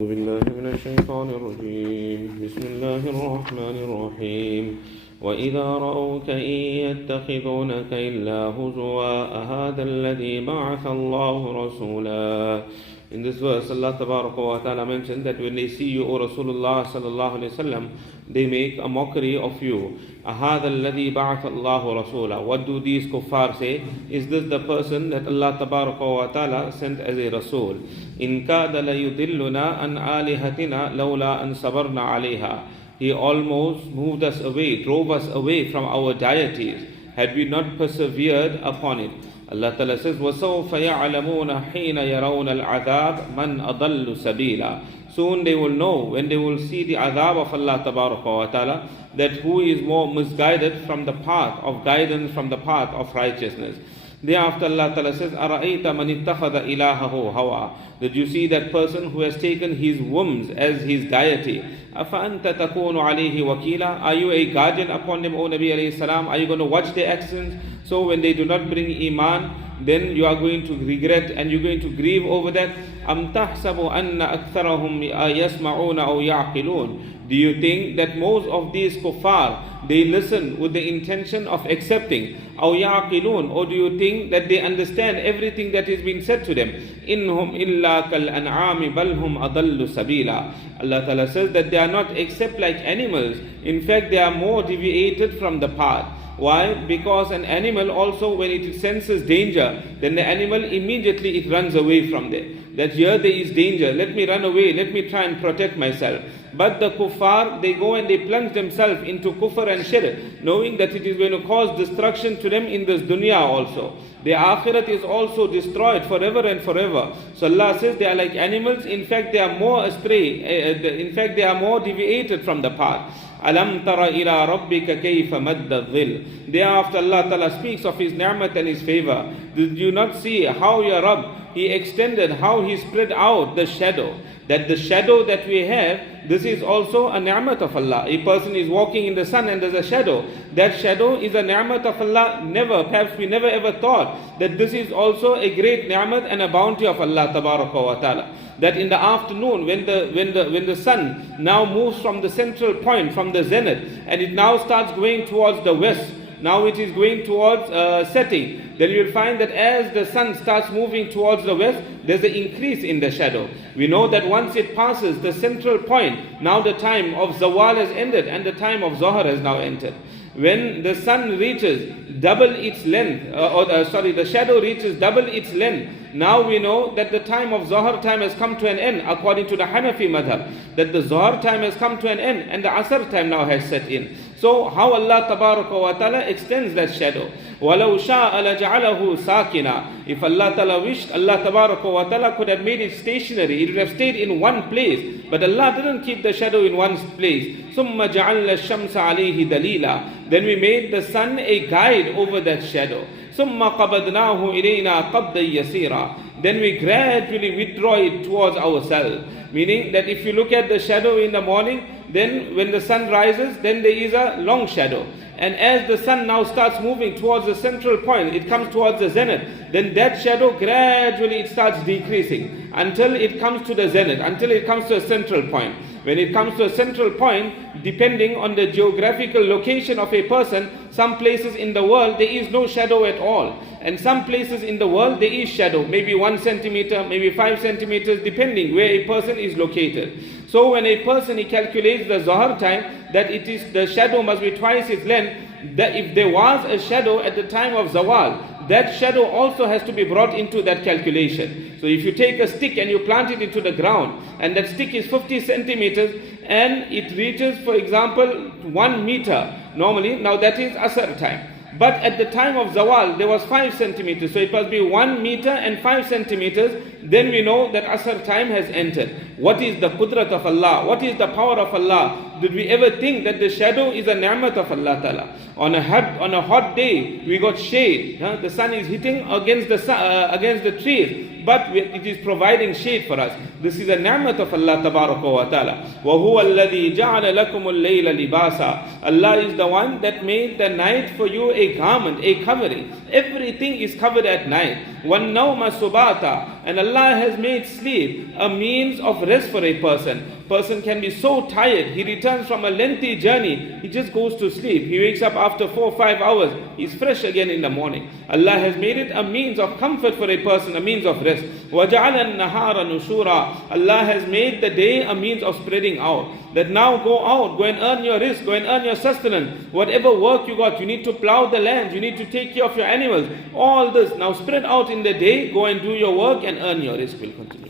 أعوذ بالله من الشيطان الرجيم بسم الله الرحمن الرحيم وإذا رأوك إن يتخذونك إلا هزوا أهذا الذي بعث الله رسولا. In this verse, Allah Ta'ala mentioned that when they see you, O Rasulullah Sallallahu Alaihi Wasallam, they make a mockery of you. أهذا الذي بعث الله رسولا. What do these kuffar say? Is this the person that Allah Ta'ala sent as a Rasul? إن كاد ليضلنا عن آلهتنا لولا أن صبرنا عليها. He almost moved us away, drove us away from our deities, had we not persevered upon it. Allah Ta'ala says, وَسَوْفَ يَعْلَمُونَ حِينَ يَرَوْنَ الْعَذَابِ مَنْ أَضَلُّ سَبِيلًا. Soon they will know, when they will see the azab of Allah Ta'ala, that who is more misguided from the path of guidance, from the path of righteousness. Thereafter Allah Ta'ala says, أَرَأَيْتَ مَنِ اتَّخَذَ إِلَهَهُ هَوَى. Did you see that person who has taken his whims as his deity? أَفَأَنْتَ تَكُونُ عَلَيْهِ وَكِيلًا. Are you a guardian upon them, O Nabi alayhi salam? Are you going to watch their actions? So when they do not bring iman, then you are going to regret and you're going to grieve over that. أَمْ تَحْسَبُ أَنَّ أَكْثَرَهُمْ يَسْمَعُونَ أَوْ يَعْقِلُونَ. Do you think that most of these kuffar, they listen with the intention of accepting? أَوْ يَعْقِلُونَ. Or do you think that they understand everything that is being said to them? إِنْهُمْ إِلَّا كَالْأَنْعَامِ بَلْ هُمْ أَضَلُّ سَبِيلًا. Allah Ta'ala says that they are not except like animals. In fact, they are more deviated from the path. Why? Because an animal also, when it senses danger, then the animal immediately it runs away from there. That here there is danger, let me run away, let me try and protect myself. But the kuffar, they go and they plunge themselves into kufr and shirk, knowing that it is going to cause destruction to them in this dunya also. Their akhirat is also destroyed forever and forever. So Allah says they are like animals. In fact, they are more astray. In fact, they are more deviated from the path. Alam tara ila rabbika kayfa madda dhil. Thereafter Allah Ta'ala speaks of His ni'mat and His favor. Did you not see how your Rabb, He extended, how He spread out the shadow? That the shadow that we have, this is also a ni'mat of Allah. A person is walking in the sun and there's a shadow. That shadow is a ni'mat of Allah. Perhaps we never ever thought that this is also a great ni'mat and a bounty of Allah Ta'ala. That in the afternoon, when the sun now moves from the central point, from the zenith, and it now starts going towards the west, now it is going towards setting, then you will find that as the sun starts moving towards the west, there's an increase in the shadow. We know that once it passes the central point, now the time of zawal has ended and the time of zohar has now entered. When the sun reaches double its length, the shadow reaches double its length, now we know that the time of Zohar time has come to an end, according to the Hanafi madhab, that the Zohar time has come to an end and the Asr time now has set in. So how Allah Ta'ala extends that shadow. وَلَوْ شَاءَ لَجَعَلَهُ سَاكِنًا. If Allah Ta'ala wished, Allah Ta'ala could have made it stationary. It would have stayed in one place. But Allah didn't keep the shadow in one place. ثُمَّ جَعَلْنَا الشَّمْسَ عَلَيْهِ دَلِيلًا. Then we made the sun a guide over that shadow. ثُمَّ قَبَضْنَاهُ إِلَيْنَا قَبْضًا يَسِيرًا. Then we gradually withdraw it towards ourselves. Meaning that if you look at the shadow in the morning, then when the sun rises, then there is a long shadow. And as the sun now starts moving towards the central point, it comes towards the zenith, then that shadow gradually it starts decreasing until it comes to the zenith, until it comes to a central point. When it comes to a central point, depending on the geographical location of a person, some places in the world there is no shadow at all. And some places in the world there is shadow, maybe 1 centimeter, maybe 5 centimeters, depending where a person is located. So when a person he calculates the Zohar time, that it is the shadow must be twice its length, that if there was a shadow at the time of Zawal, that shadow also has to be brought into that calculation. So if you take a stick and you plant it into the ground, and that stick is 50 centimeters, and it reaches, for example, 1 meter, normally, now that is Asr time. But at the time of Zawal, there was 5 centimeters. So it must be 1 meter and 5 centimeters. Then we know that Asr time has entered. What is the qudrat of Allah? What is the power of Allah? Did we ever think that the shadow is a ni'mat of Allah Ta'ala? On a hot day, we got shade. The sun is hitting against the trees, but it is providing shade for us. This is a ni'mat of Allah Ta'ala. وَهُوَ الَّذِي جَعَلَ لَكُمُ اللَّيْلَ لِبَاسًا. Allah is the one that made the night for you a garment, a covering. Everything is covered at night. وَالنَّوْمَ سُبَاتًا. And Allah has made sleep a means of rest for a person. Person can be so tired, he returns from a lengthy journey, he just goes to sleep. He wakes up after 4 or 5 hours, he's fresh again in the morning. Allah has made it a means of comfort for a person, a means of rest. وَجَعَلَ النَّهَارَ نُشُورًا. Allah has made the day a means of spreading out. That now go out, go and earn your rizq, go and earn your sustenance. Whatever work you got, you need to plow the land, you need to take care of your animals. All this, now spread out in the day, go and do your work and earn your rizq. Will continue.